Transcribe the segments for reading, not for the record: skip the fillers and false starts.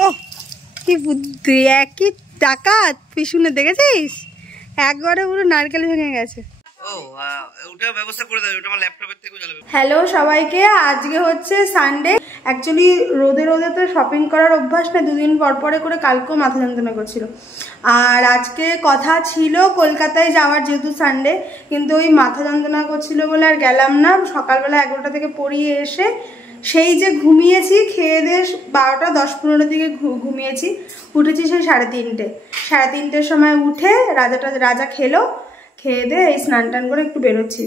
ও কি বুদ্ধি, একই ডাকাত পিছনে দেখেছিস, একবারে পুরো নারকেল ভেঙে গেছে। হ্যালো সবাইকে, আজকে হচ্ছে সানডে। অ্যাকচুয়ালি রোদে রোদে তো শপিং করার অভ্যাস না, দুদিন পর পরে করে কালকেও মাথা যন্ত্রণা করছিল। আর আজকে কথা ছিল কলকাতায় যাওয়ার, যেহেতু সানডে, কিন্তু ওই মাথা যন্ত্রণা করছিল বলে আর গেলাম না। সকালবেলা 11টা থেকে পড়িয়ে এসে সেই যে ঘুমিয়েছি, খেয়ে দিয়ে 12টা 10-15 দিকে ঘুমিয়েছি, উঠেছি সেই 3:30 সময়। উঠে রাজা খেলো, খেয়ে দিয়ে এই স্নান টান করে একটু বেরোচ্ছি।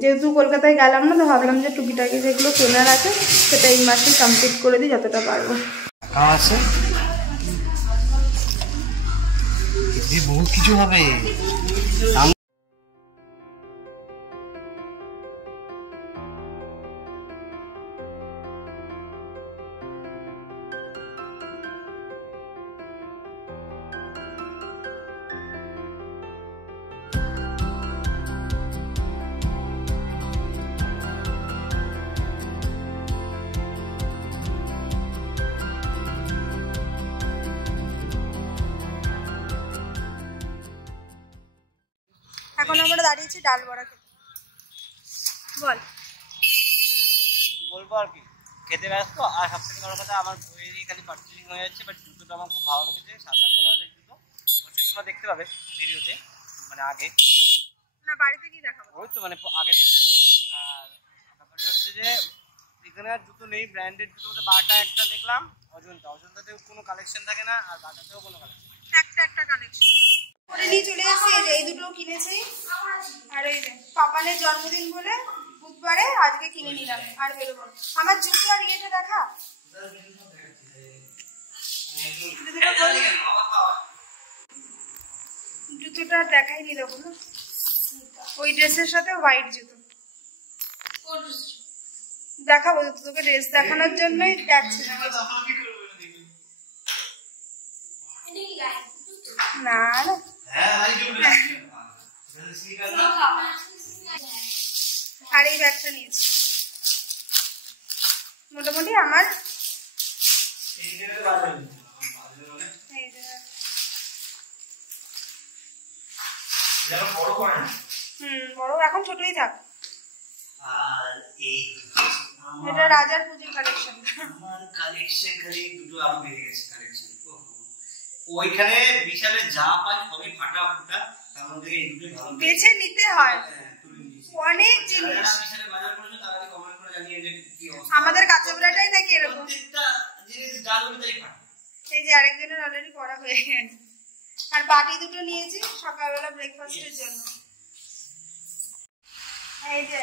যেহেতু কলকাতায় গেলাম না, তো ভাবলাম যে টুকিটাকি যেগুলো কেনার আছে সেটা এই মাসেই কমপ্লিট করে দিই যতটা পারবো। বহু কিছু হবে। এখন আমরা দাঁড়িয়েছি ডাল বড়া খেতে। বলবো আর কি, খেতে ব্যস্ত। আর সব থেকে বড় কথা, আমার বইয়েরই খালি পার্চেসিং হয়ে যাচ্ছে। বাট জুতোটা আমার খুব ভালো লেগেছে, সাদা কালারের জুতো। অবশ্যই তোমরা দেখতে পাবে ভিডিওতে, মানে আগে না বাড়িতে কি দেখাবো, ওই তো মানে আগে দেখতে। আর ব্যাপারটা হচ্ছে যে এখানে আর জুতো নেই, ব্র্যান্ডেড জুতো মধ্যে বাটা একটা দেখলাম, অজন্তাতেও কোনো কালেকশন থাকে না, আর বাটাতেও কোনো কালেকশন, একটা কালেকশন করে নিয়ে চলে এসেছি। এই দুটো কিনেছি, আর এই যে পাপানের জন্মদিন বলে বুধবারে আজকে কিনে নিলাম। আর বেরোবো আমার জুতো আর ইয়েটা দেখা, জুতোটা দেখাইনি তখন, ওই ড্রেসের সাথে হোয়াইট জুতো দেখাবো। তোকে ড্রেস দেখানোর জন্যই যাচ্ছি না। আর এই ব্যাগটা নিয়েছি, মোটামুটি আমার বড়, এখন ছোটই থাক। এটা রাজার পুজোর কালেকশন। আমার কালেকশন খালি দুটো আরো বেড়ে গেছে কালেকশন। ওইখানে বিশালে যা পাই সবই ফাটা ফুটা, তার মধ্যে এই দুটোই ভালো বেছে নিতে হয়। অনেক জিনিস বিশালে বাজার করেছো, তারা কমেন্ট করে জানিয়ে যে কি অবস্থা। আমাদের কাঁচাবেলাটাই নাকি এরকম, প্রত্যেকটা জিনিস যা ধরে তাই ফাটা। এই যে আরেকজনের অলরেডি পড়া হয়ে গেছে। আর বাটি দুটো নিয়েছি সকালবেলা ব্রেকফাস্টের জন্য। এই যে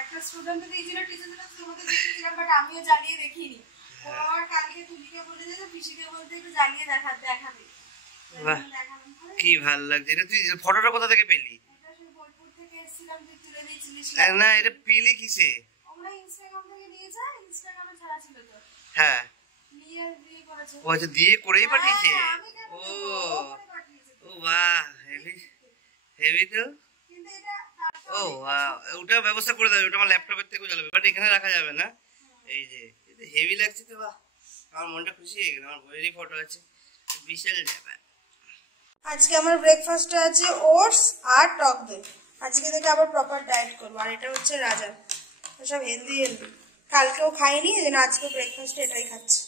একটা স্টুডেন্ট দিয়েছিল, টিচারদের তোমাকে দেখেছিলাম, বাট আমিও জ্বালিয়ে দেখিনি। ও আবার কালকে তুলিকে বলে যে পিসিকে বলতে একটু জ্বালিয়ে দেখাবে। কি ভালো লাগছে এটা। তুই ফটোটা কোথা থেকে পেলি? এটা সেই বোলপুর থেকে এসেছিলাম, তুই তুলে দিয়েছিলিস না। এটা পেলি কিসে? আমরা ইনস্টাগ্রাম থেকে নিয়েছি, ইনস্টাগ্রামে ছাড়া ছিল তো। হ্যাঁ, নিয়ে দিয়ে করেছে। ও আচ্ছা, দিয়ে করেই পাঠিয়েছে। ও ও বাহ, হেভি তো। কিন্তু এটা ও ওটা ব্যবস্থা করে দেবে, ওটা আমার ল্যাপটপের থেকেও চালাবে, বাট এখানে রাখা যাবে না। এই যে হেভি লাগছে তো, বাহ, আমার মনটা খুশি হয়ে গেল। আমার বইয়েরই ফটো আছে, বিশাল ব্যাপার। আজকে আমার ব্রেকফাস্টে আছে ওটস আর টক দই। আজকে থেকে আবার প্রপার ডায়েট করবো। আর এটা হচ্ছে রাজা, সব হেলদি। কালকেও খাইনি, এই জন্য আজকে ব্রেকফাস্টে এটাই খাচ্ছি।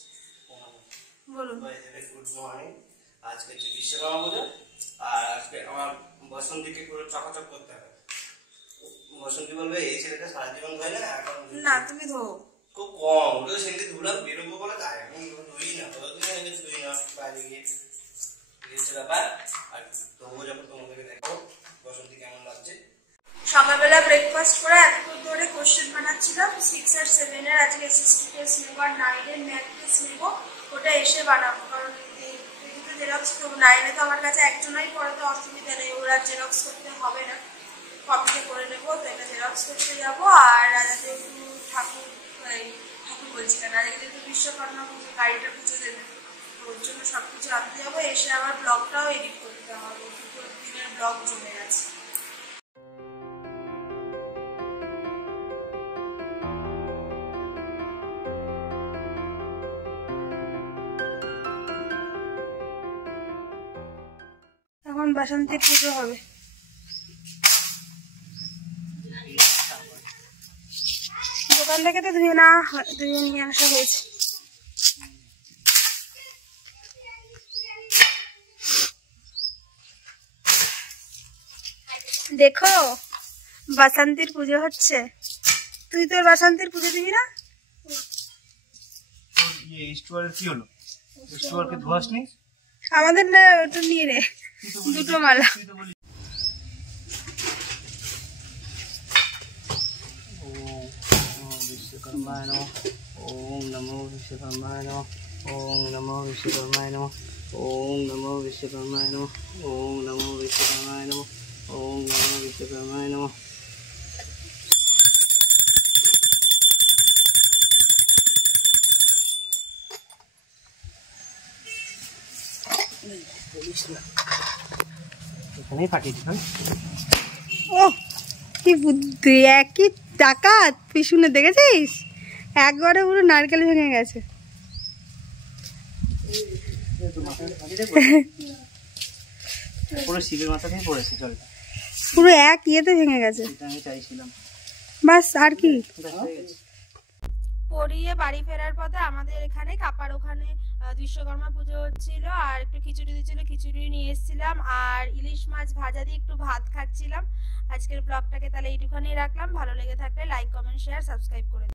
বলুন। Good morning. আজকে হচ্ছে বিশ্বকর্মা পুজো, আর আজকে আমার বসন্তীকে পুরো চকাচক করতে হবে। বসন্তী বলবে এই ছেলেটা সারা জীবন ধরে না, তুমি ধো। খুব কম, ওটা সেদিকে ধুলাম, বেরোবো বলে তাই আমি ধুই না। কতদিন আগে ধুই না বাইরে গিয়ে ব্যাপার। আর তবুও যখন তোমাদেরকে দেখো বসন্তী কেমন লাগছে। সকালবেলা ব্রেকফাস্ট করে এতক্ষণ ধরে কোশ্চেন বানাচ্ছিলাম 6 আর 7 এর। আজকে SST টেস্ট নেবো আর 9 এর ম্যাথ টেস্ট নেবো, ওটা এসে বানাবো। কারণ এই দুটো জেরক্স করবো। 9 এ তো আমার কাছে একজনই পড়াতে অসুবিধা নেই, ওরা জেরক্স করতে হবে না, কপিতে করে নেবো। তো এটা জেরক্স করতে যাবো। আর রাজাতে একটু ঠাকুর বলছি কেন, আজকে যেহেতু বিশ্বকর্মা পুজো, গাড়িটা পুজো দেবে, ওর জন্য সবকিছু আনতে যাবো। এসে আবার ব্লগটাও এডিট করতে হবে, দুটো দিনের ব্লগ জমে গেছে। এখন বাসন্তী পুজো হবে। দোকান থেকে তো ধুয়ে নিয়ে আসা হয়েছে। দেখো বাসন্তীর পুজো হচ্ছে। তুই তোর বাসন্তীর পুজো দিবি না? আমাদের না, ওটা নিয়ে রে, দুটো মালা। विश्वकर्माय नमः। ओम नमो विश्वकर्माय नमः। ओम नमो विश्वकर्माय नमः। ओम नमो विश्वकर्माय नमः। ओम नमो विश्वकर्माय नमः। ओम नमो विश्वकर्माय नमः। এখানেই পাঠিয়েছি। ও কি বুদ্ধি, একই ডাকাত পিছনে দেখেছিস? একবারে পুরো নারকেল ভেঙে গেছে। পুরো শিবের মাথা থেকে পড়েছে জলটা, পুরো এক ইয়েতে ভেঙে গেছে। আমি চাইছিলাম বাস, আর কি। পড়িয়ে বাড়ি ফেরার পথে আমাদের এখানে কাপার ওখানে বিশ্বকর্মা পুজো হচ্ছিল, আর একটু খিচুড়ি দিচ্ছিল, খিচুড়ি নিয়ে এসেছিলাম, আর ইলিশ মাছ ভাজা দিয়ে একটু ভাত খাচ্ছিলাম। আজকের ব্লগটাকে তাহলে এইটুখানি রাখলাম। ভালো লেগে থাকলে লাইক, কমেন্ট, শেয়ার, সাবস্ক্রাইব করে দিন।